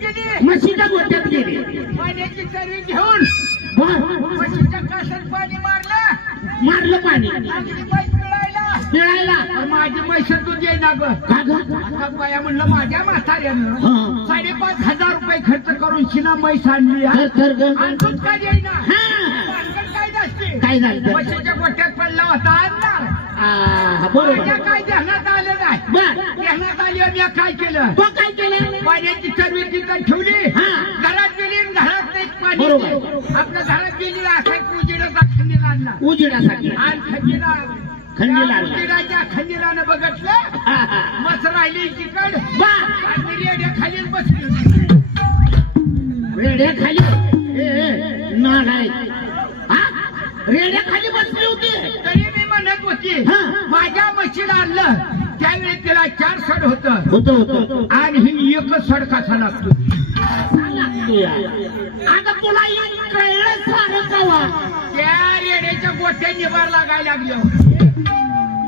गेली म्हशीच्या गोट्यात गेली पाण्याची सर्वी घेऊन बर म्हशीच्या कासात पाणी मारलं पाणी लागली म्हैस पिळायला पिळायला माझी म्हैस दूध येईना ग का ग आता बाया म्हणलं माझ्या म्हाताऱ्यानं हा. 5,500 रुपये खर्च करून शिना म्हैस आणली तर ग आणि दूध काय येईना हा. भानगड काय नसते काय झालं म्हशीच्या गोट्यात पडला होता आणला बरोबर माझ्या काय ध्यानात आलं नाही बर ध्यानात आली मी काय केलं तो काय केलं पाण्याची सर्वी तिथं ठेवली हा. घरात गेली आणि घरात नाही पाणी बरोबर. आपल्या घरात गेली असा एक उजेडाचा खंजीर आणला उजेडासाठी आणि खंजीरा खंजीर आणला. उजेडाच्या खंजीरानं बघितलं हा, हा. मस राहिली चिकड बा आणि रेड्या खालीच बसली होती. रेड्या खाली नालाय रेड्या खाली बसली होती तरी मी म्हणत होती हा. माझ्या म्हशीला आणलं त्यावेळी तिला 4 सड होत होतं आणि ही एकच सड कसा लागतो आता तुला कळलं सारं कावा त्या रेड्याच्या गोट्या निभार लागायला लागल्या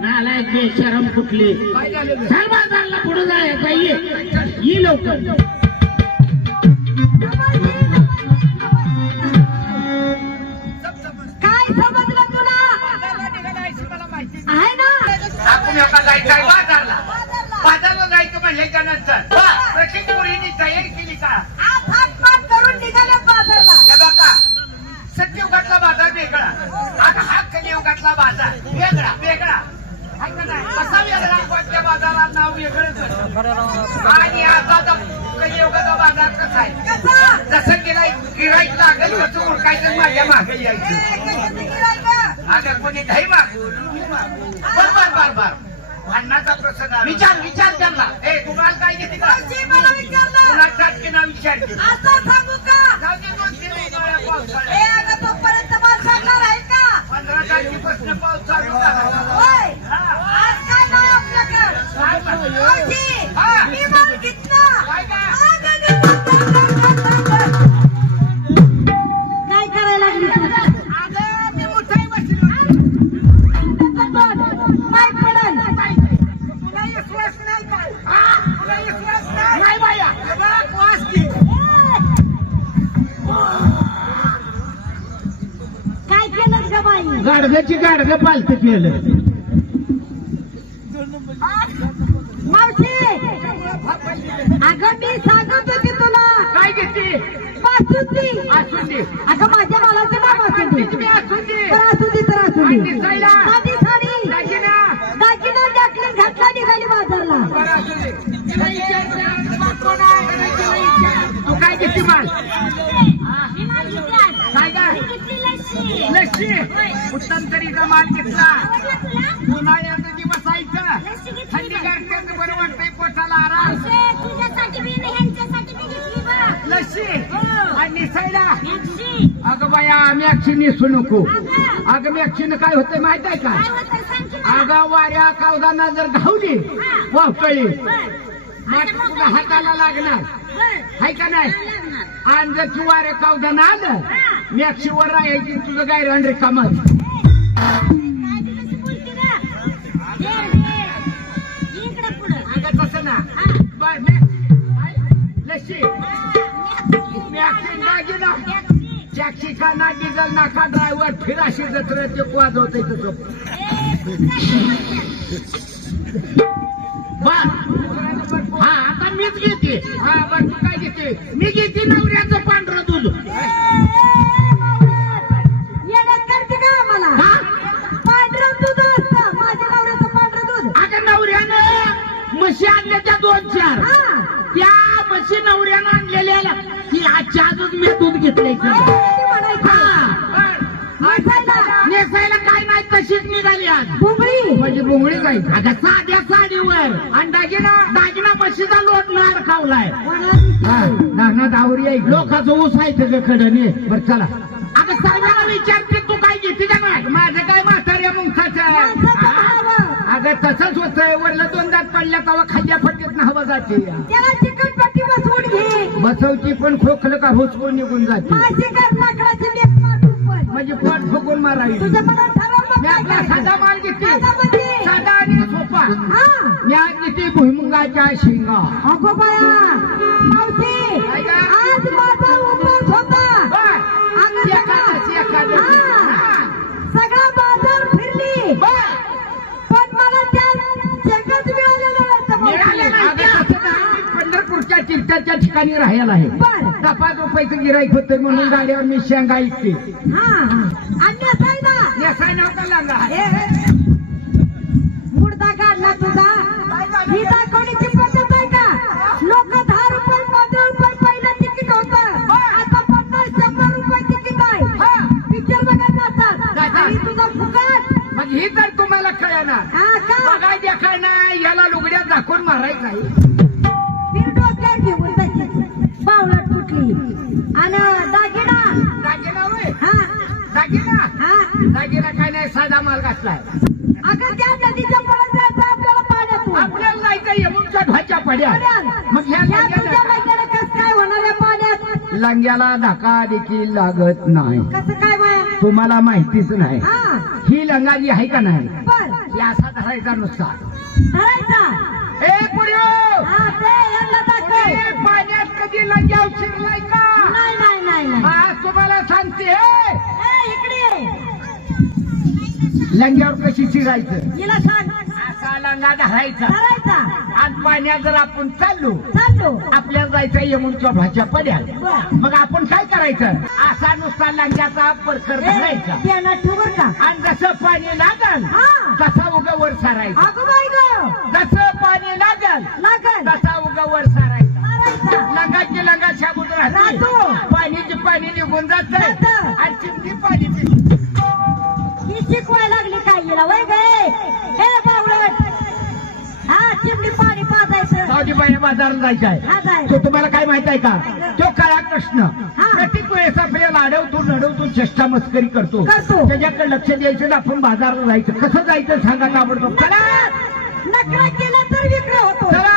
नालाय बेशरम कुठली काय झालं चल बाजारला पुढे जायचं ये लवकर काय समजलं तुला मला माहिती आहे ना आपण एका जायचंय बाजारला जायचं म्हणल्याच्या नंतर प्रत्येक मुलीने तयारी केली का आज हातपात करून निघाले बाजारला हे बघा सत्ययुगातला बाजार वेगळा आता हा कलियुगातला बाजार वेगळा हाय का नाही? कसा वेगळा कोणत्या बाजाराला नाव वेगळंच आणि आता कलियुगाचा बाजार कसा आहे कसा जसं गिराईक लागेल तसं उरकायचं माझ्या मागे यायचं अगं कोणी घाई माग बर भांडणाचा प्रसंग विचार त्यांना ए तुम्हाला काय घेते का मला विचारलं कुणाच्या नाव विचार केला आता सांगू का जाऊ दे 2-3 उन्हाळ्या पावसाळ्यात. ए अगं तोपर्यंत मला सांगणार आहे का 15 तारखेपासून पाऊस चालू झाला. होय हा. आज काय नाही आपल्याकडे काय म्हणतो? मावशी, हा. मी मागितलं काय काय? काय करायला लागली तू? अगं, मी मुठाई बसली होती. पाय पडल तुला विश्वास नाही काय? तुला विश्वास नाही? नाही बाया. हे बघ, वास घे. काय केलं ग बाई गाडगाची गाडगं पालत केलं मावशी अगं मी सांगत होती तुला काय घेते बासुंदी असून दे अगं माझ्या मालाचं नाव बासुंदी तुम्ही असून दे तर असुंदी तर आणि असुंदी दिसायला? माझी साडी दागिना दागिना टाकली घातला निघाली बाजारला बरं असू दे. तिला विचार तुला कोण आहे? तिला विचार. तू काय घेते माल काय काय लस्सी उत्तम तरीचा माल घेतला उन्हाळ्याचं दिवस आयचं थंडी गारठ्याचं बरं वाटतंय पोटाला आराम लस्सी आणि निसायला अगं बाया मॅक्सी नेसू नको अगं मॅक्सीनं काय होतंय माहित आहे का अगं वाऱ्या कावदाना जर घावली वापळी मग तुला हाताला लागणार हाय का नाही आणि जर तू वाऱ्या कावदाना आलं मॅक्सीवर राहायची तुझं गायरान रिकामं अगं तसं ना लस्सी मॅक्सी दागिना टॅक्सी का ना डिझेल नाका ड्रायव्हर फिराशी जत्रेचे वाजवते तसं हा आता मीच घेते हा बरं तू काय घेते मी घेते नवऱ्याचं पांढरं दूध येण्यात करते का आम्हाला हा पांढरं दूध असतं माझ्या नवऱ्याचं पांढरं दूध अगं नवऱ्यानं म्हशी आणल्याच्या 2-4 हा त्या म्हशी नवऱ्यानं आणलेल्या की आजच्या आजच मी दूध घेतलंय किती म्हणायचं हा नेसायला काय नाही तशीच निघाली आज बुंगळी म्हणजे बुंगळी काय अगं साध्या साडीवर आणि दागिना म्हशीचा लोटणार खावलाय नाना दावरी आहे लोकांचं ऊस आहे त्याच्या कडे बरं चला अगं सर्वांना विचारते तू काय घेते का नाही माझं काय म्हाताऱ्या मुंगसाचं माणसाचं भाव. अगं तसंच होतंय वरलं 2 दात पडल्या तेव्हा खाल्ल्या फटकेत हवा जाते त्याला चिकटपट्टी बसवून घे बसवची पण खोकलं का हुसकून निघून जाते माझी कर लाकडाची लेप मारून पण म्हणजे पोट फुकून मारावी तुझ्या मनात ठरव मग मी काय आपला करायचं. साधा माल घेते साधा म्हणजे? साधा आणि सोपा छापा हा म्या किती भुईमुगाच्या शेंगा अगो बाया मावशी काय गं? आज माझा उपवास होता बर अगं एखादं हा. सगळा बाजार फिरली बर पण मला त्या शेंगाच मिळालेल्या नव्हत्या मिळाले मावशी. नाही. आता कसं नाही, पंढरपूरच्या तीर्थाच्या ठिकाणी राहायला आहे बर 5 रुपयाचं गिराईक होतं म्हणून गाडीवर मी शेंगा ऐकते हा अन्य सायदा नेसाय नव्हता लांगा मुर्दा काढला तुझा ही दाखवण्याची पद्धत आहे का लोक 10 रुपये 15 रुपये पहिलं तिकीट होतं आता 50-100 रुपये तिकीट आहे पिक्चर बघायला जातात आणि तुझा फुकट मग ही तर तुम्हाला कळणार हा का बघाय देखाय नाही याला लुगड्या दाखवून मारायचं आहे फिर डोक्यावर घेऊन त्याची बावळट कुठली आणि दागिना दागिना होय हा दागिना हा दागिना काय नाही साधा माल घातलाय अगं त्या नदीच्या पळत जायचं आपल्याला पाण्यातून आपल्याला जायचं यमुनच्या भाच्या पड्या मग ह्या या तुझ्या लंग्याला- मैत्रिणी कसं काय होणार या पाण्यात लंग्याला धक्का देखील लागत नाही कसं काय बाया तुम्हाला माहितीच नाही हा ही लंगा जी आहे का नाही बर ही असा धरायचा नुसता धरायचा ए पुर्यो हा ते यांना दाखव ए, पाण्यात कधी लंग्यावर शिरलाय का नाही नाही नाही नाही आज तुम्हाला सांगते ए, इकडे ये. लंग्यावर कशी शिरायचं हिला सांग असा लंगा धरायचा धरायचा आणि पाण्यात जर आपण चाललो चाललो आपल्याला जायचं यमुनच्या भाच्या पड्या बर मग आपण काय करायचं असा नुसता लंग्याचा परकर धरायचा त्यांना ठेवर का आणि जसं पाणी लागल हा तसा उगा वर सारायचा अगं बाई ग जसं पाणी लागल लागल तसा उगा वर सारायचा धरायचा लंगाची लंगा शाबूत राहते राहतो. पाणीची पाणी निघून जात जातं. आणि चिमणी पाणी पिते. ही शिकवायला लागली काय हिला वय गे हे बावळट हा चिमणी पाणी पाजायचं सावजीबाई बाजारात जायचं आहे हा जाय तो तुम्हाला काय माहित आहे का तो काळा कृष्ण हा. प्रत्येक वेळेस आपल्याला अडवतो नडवतो चेष्टा मस्करी करतो करतो. त्याच्याकडे लक्ष द्यायचं ना आपण बाजारात जायचं कसं जायचं सांगा ताबडतोब चला नकरा केला तर विक्रय होतो चला